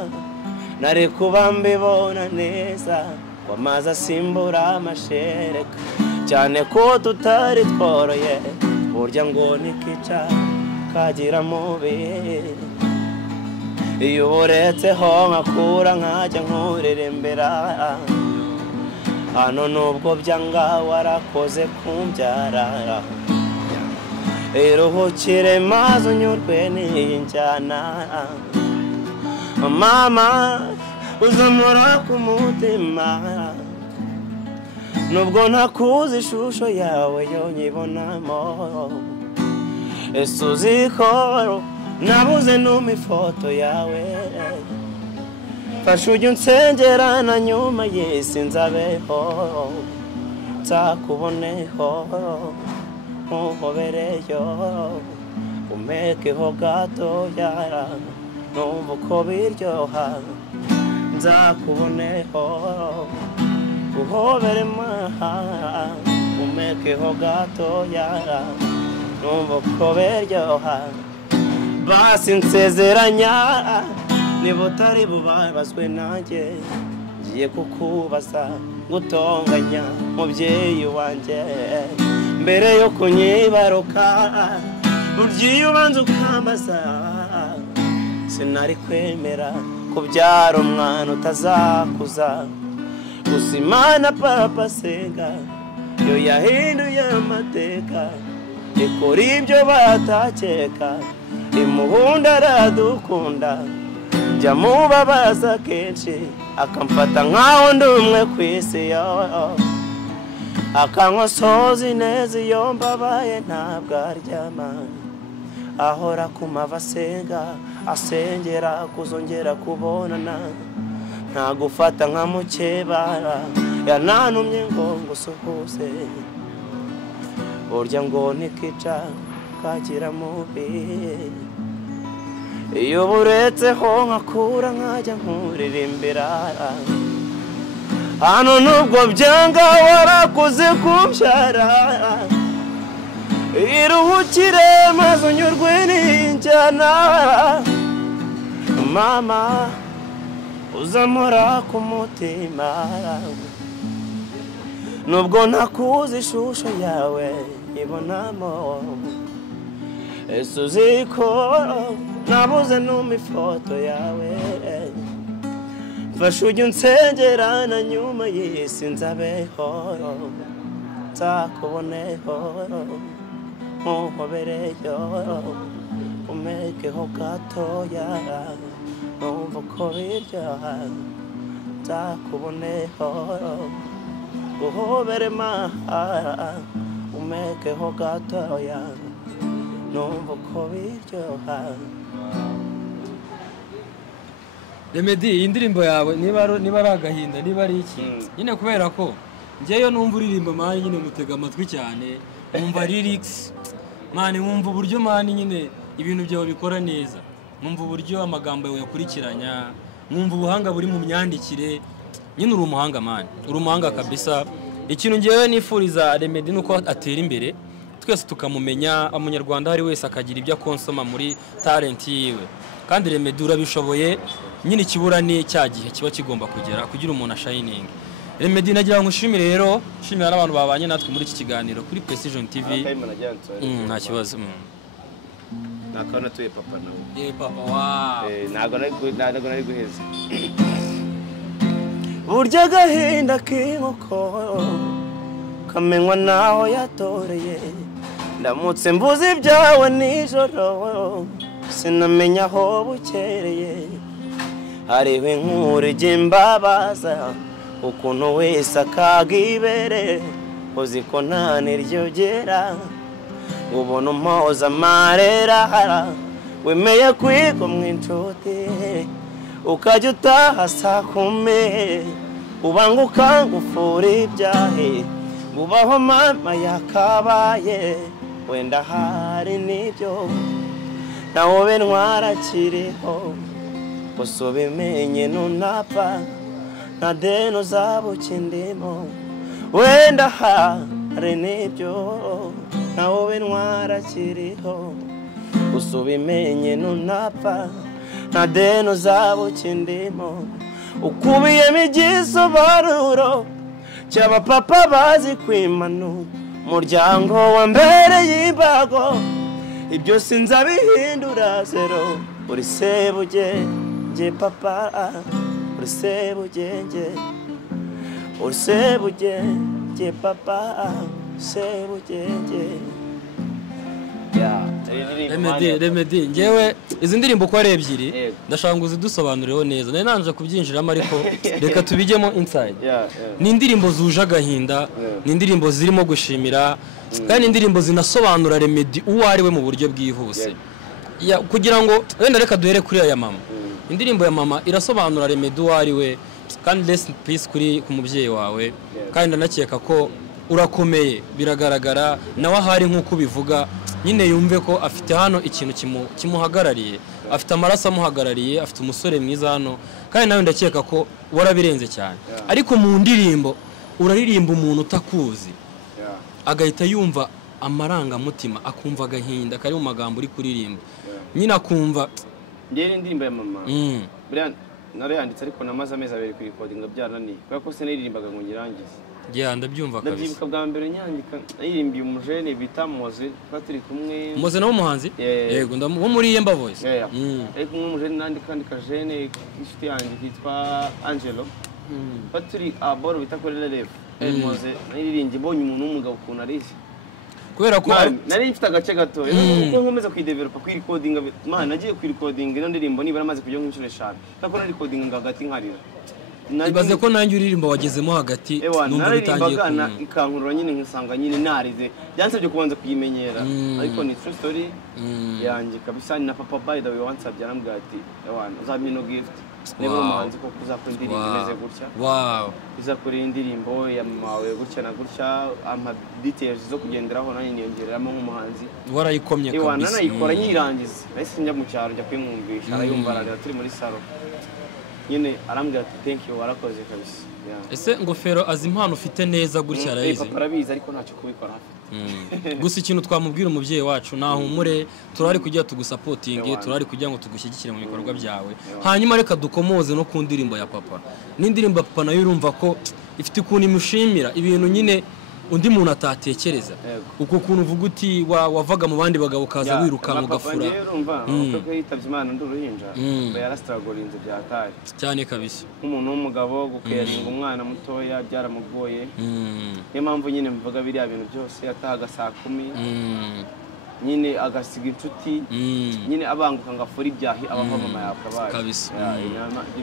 nari kuba mbibona neza wamaze asimbura amashereka cyane ko tutari tworoye burya ngo nikica kagira mubi iyo uretseho nkakura nkajya nkurerembera hano nubwo byanga warakoze kumbyara iruhukire maze unyurwe n'iyi njyana mama uzamora ku mutima nubwo ntakuzi ishusho yawe yo nyibonamo ese uziko nabuze numa ifoto yawe fasha ujye unsengera na nyuma y'isi nzabeho nzakuboneho nkuhobereyo umekeho gatoya numva uko biryoha nzakuboneho uhobere maha umekeho gatoya numva uko biryoha basi nsezeranya niba utari bubabazwe nanjye ngiye kukubaza ngutonganya mubyeyi wanjye mbere yo kunyibaruka ugiye ubanza ukambaza sinari kwemera kubyara umwana utazakuza gusa Imana papa senga yo yahinduye amateka ikora ibyo batakeka imuhunda aradukunda jya mubabaza kenshi akamfata nkaho ndi umwe ku isi akankosoza ineza iyo mbabaye ntabwo aryama ahora ku mavi asenga asengera kuzongera kubonana ntagufata nka mukeba yananumye ngo ngusuhuze burya ngo ntikica kagira mubi iyo buretseho nkakura nkajya nkuririmbira hano nubwo byanga warakuze kumbyara iruhukire maze unyurwe n'injyana mama uzamora ku mutima nubwo ntakuzi ishusho yawe ibonamo ese uziko nabuze numa ifoto yawe fasha ujye unsengera na nyuma y'isi nzabeho nzakuboneho nkuhobereyo umekeho gatoya numva uko biryoha nzakuboneho uhobere maha umekeho gatoya numva uko biryoha. Remedy, iyi ndirimbo yawe niba ari agahinda niba ari iki nyine kubera ko njyeyo numva uririmba mani nyine mutega amatwi cyane numva lyrics mani wumva uburyo mani nyine ibintu byawe bikora neza numva uburyo amagambo yawe yakurikiranya numva ubuhanga buri mu myandikire nyine uri umuhanga mani uri umuhanga kabisa. Ikintu njyewe nifuriza Remedy nuko atera imbere twese tukamumenya umunyarwanda hari wese akagira ibyo akonsoma muri talent yiwe kandi Remedy urabishoboye nyine kibura ni cya gihe kiba kigomba kugera kugira umuntu ashining. Remedy nagira ngo ushimire rero shimira n'abantu babanye natwe muri iki kiganiro kuri Precision TV. Nta kibazo. Nakana tuye papa nawe. Papa wow. Nago nari guheza. Burya gahinda k'inkoko kamenywa naho yatoreye ndamutse mbuze ibyawe nijoro sinamenya aho bukereye hariho inkuru imbabaza ukuntu wese akagibere uziko nta niryogera ubona umpoza amarera wemeye kwigomwa inshuti ukajya utaha saa kumi ubanguka ngufura ibyahe ubaho mama yakabaye wenda hari n'ibyo nawe ntwara kiriho gusa ubimenye nunapfa nta deni uzabuka indimo wenda hari n'ibyo nawe ntwara kiriho gusa ubimenye nunapfa nta deni uzabuka indimo ukubiyemo igisobanuro cy'abapapa bazi kwimanu umuryango wa mbere y'imbago ibyo sinzabihindura zero uri sebugenge papa uri sebugenge papa sebugenge. Remedy ngewe izi ndirimbo ko ari ebyiri ndashaka ngo uzidusobanurireho neza nari nanje kubyinjiramo ariko reka tubijyemo inside ni indirimbo zuje agahinda ni indirimbo zirimo gushimira kandi indirimbo zinasobanura Remedy uwo ari we mu buryo bwihuse kugira ngo wenda reka duhere kuri ya mama indirimbo ya mama irasobanura Remedy uwo ari we kandi rest in peace kuri ku mubyeyi wawe kandi ndanakeka ko urakomeye biragaragara nawe ahari nk'uko bivuga nyine yumve ko afite hano ikintu kimuhagarariye afite amaraso amuhagarariye afite umusore mwiza hano kandi nawe ndakeka ko warabirenze cyane ariko mu ndirimbo uraririmba umuntu utakuzi agahita yumva amarangamutima akumva agahinda kari mu magambo uri kuririmba nyine akumva ngere indirimbo ya mama narayanditse ariko namaze amezi abiri ku recording byananiye kubera ko sinaririmbaga ngo ngirangize ndabyumva kabisa ndabyibuka bwa mbere nyandika nayirimbiye umujene bita Moze turi kumwe Moze nawo muhanzi yego wo muri Yemba Voice ariko umujene nandika jene inshuti yanjye yitwa Angelo turi aboro bita kuri Relev Moze naririmbye mbonye umuntu w'umugabo ukuntu arize kubera ko nari mfite agace gato kuko nkomeza kwidevelopa kuri recording nagiye kuri recording ino ndirimbo nibara maze kujya nk'inshuro 5 tako na recording ngagati nkarira ibaze ko nanjye uririmba wagezemo hagati numva bitangiye kumva ikankurura nyine nkisanga nyine narize byansabye kubanza kuyimenyera ariko ni true story yanjye kabisa na papa by the way wansabye arambwira ati yawana uzamino gift niba umuhanzi ko kuzakora indirimbo imeze gutya uzakora indirimbo ya mawe gutya na gutya ama details zo kugenderaho nani niyongereramo nk'umuhanzi warayikomye kabisa yawana nayikora nyirangiza nahise njya mu cyaro njya kwimwumvisha arayumva ararira turi muri salo nyine arambwira ati thank you warakoze kabisa ese ngofero azi impano ufite neza gutya arayizi papa arabizi ariko ntacyo kubikora afite gusa ikintu twamubwira umubyeyi wacu nahumure turari kujya tugusapotinge turari kujya ngo tugushyigikire mu bikorwa byawe hanyuma reka dukomoze no ku ndirimbo ya papa n'indirimbo ya papa nayo urumva ko ifite ukuntu imushimira ibintu nyine undi muntu atatekereza uko kuntu uvuga uti wavaga mu bandi bagabo kaza wirukanka ugafura kuko yitavye Imana nduruhinja yarastragorinze byataye cyane kabisa umuntu w'umugabo gukeyaringa umwana mutoya byaramugoye niyo mpamvu nyine mvuga biriya bintu byose yatahaga saa 10 nyine agasiga inshuti nyine abanguka ngafura ibyahi abava mama yakabaye kabisa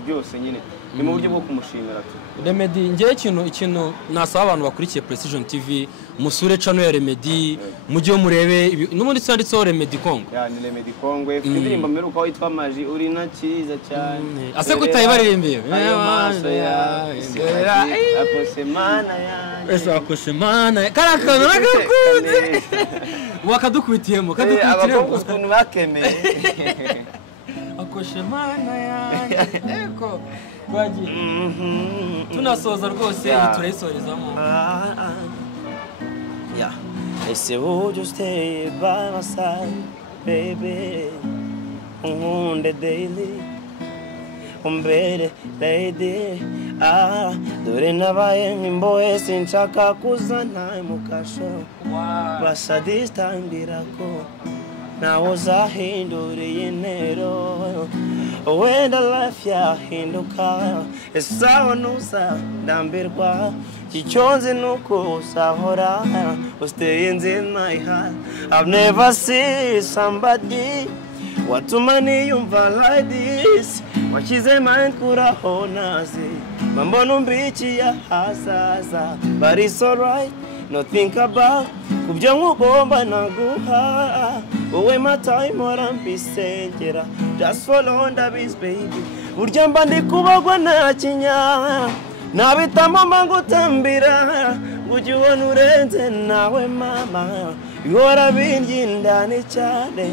byose nyine ni mu buryo bwo kumushimira tu Remedy ngiye ikintu nasaba abantu bakurikiye Precision TV musure channel ya Remedy mujye murebe n'ubundi cyanditseho Remedy Congo ni Remedy Congo indirimbo mperuka witwa Maji uri na cyiza cyane ase kutayibaririmbye akosemana ese akosemana karakana nagakunze wakadukubitiyemo abakozi kuntu bakemeye akosemana yanjye eko bagiye tunasoza rwose turayisorezamo ese would you stay by my side baby on the daily umbere lady dore nabaye nk'imbohe sinshaka kuzana mukasho basa this time birako nawe uzahinduriye intero wenda life yahinduka esawa nusa ndambirwa kichonze nuko usahora staying in my heart I've never seen somebody watuma niyumva like this wachize mind kuraho nazi mambo numbichi ya hazaza but it's alright no think about kubyo nkugomba naguha wowe my time orambisengera just follow the beat baby burya mba ndi kubagwa nta kinya nabitamo mbangutambira ujye ubona urenze nawe mama ihora bindyindane cyane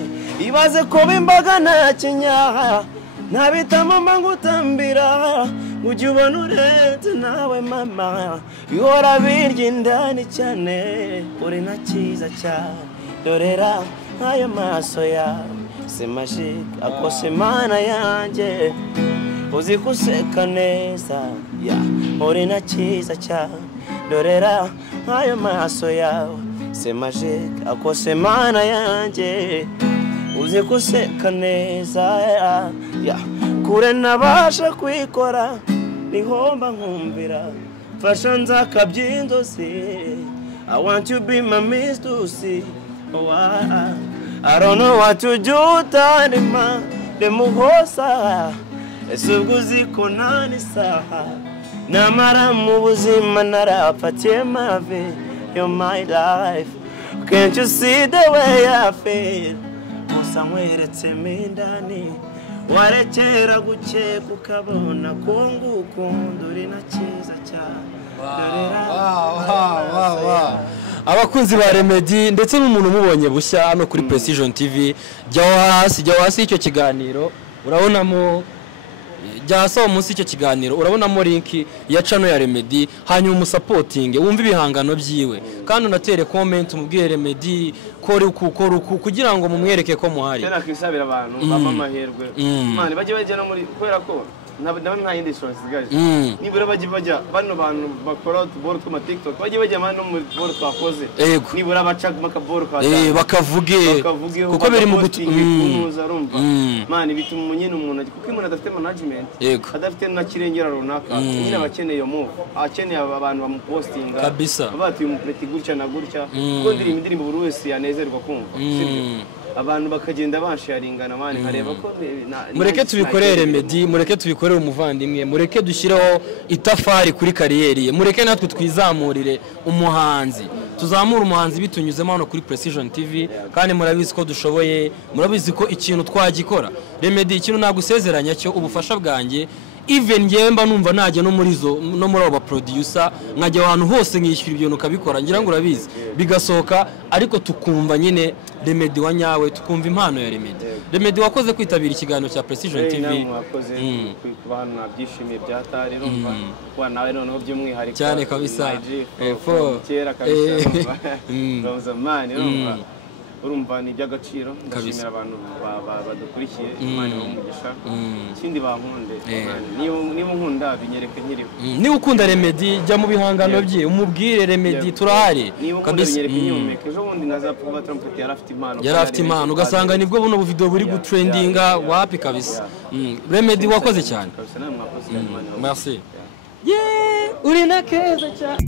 ibaze ko bimbaga nta kinya nabitamo mbangutambira ujye ubona urenze nawe mama ihora bindyindane cyane uri na cyiza cyane dorera ayo maso yawe semashik akosemana yanjye uzi kuseka neza uri na cyiza cyane dorera ayo maso yawe semashik akosemana yanjye uzi kuseka neza kure nabasha kwikora nihomba nkumvira fasha nzakabyindozi I want to be my miss to see I don't know what to do tanima demuhosa ese ubwo uziko nani saha namara mu buzima narapatiye mave you're my life can't you see the way I feel musa nkweretse mindani warekera gukeka ukabona ko ngukunda uri na cyiza cyane abakunzi ba Remedy ndetse n'umuntu mubonye bushya hano kuri Precision TV jya hasi icyo kiganiro urabonamo jya munsi icyo kiganiro urabonamo link ya channel ya Remedy hanyuma umusapotinge wumva ibihangano byiwe kandi unatere comment umubwire Remedy kore uku kugira ngo mumwereke ko muhari cyane kwisabira abantu baba mahirwe mane bajye bagena muri kwera ko nta yindi show sigaje nibura bajya bano bantu bakora utuboro tw'ama TikTok bajye bajya no mu boro twakoze nibura baca makaboro kwa bakavuge kuko biri mu gutuza rumva mane bituma umunyene umuntu kuko umuntu adafite management adafite na kirengera runaka nyine abakeneye yo move akeneye abantu bamupostinga kabisa batuye umupreti gutya na gutya kuko indirimbo buri wese yanezerwa kumva abantu bakagenda basharingana mane hareba ko mureke tubikorere Remedy mureke tubikorere umuvandimwe mureke dushyireho itafari kuri kariyeri ye mureke natwe twizamurire umuhanzi tuzamura umuhanzi bitunyuzemo hano kuri Precision TV kandi murabizi ko dushoboye murabizi ko ikintu twagikora Remedy ikintu nagusezeranya cyo ubufasha bwanjye even ngemba numva najya no muri abo producer nkajya ahantu hose nkishyura ibyo nukabikora ngira ngo urabizi bigasohoka ariko tukumva nyine Remedy wa nyawe tukumva impano ya Remedy wakoze kwitabira ikiganiro cya Precision TV mwakoze kuba hano nabyishimiye byatari rumva kwa nawe noneho by'umwihariko cyane kabisa kera kabisa zamani rumva urumva ni by'agaciro ndashimira abantu badukurikiye Imana bamugisha ikindi bankunde niba nkunda binyereke nkiriho niba ukunda Remedy jya mu bihangano bye umubwire Remedy turahari kabisa ejo bundi nazapfa kuba Trumpet yari afite impano ugasanga nibwo buno video buri gutrendinga wapi kabisa Remedy wakoze cyane merci uri na keza cyane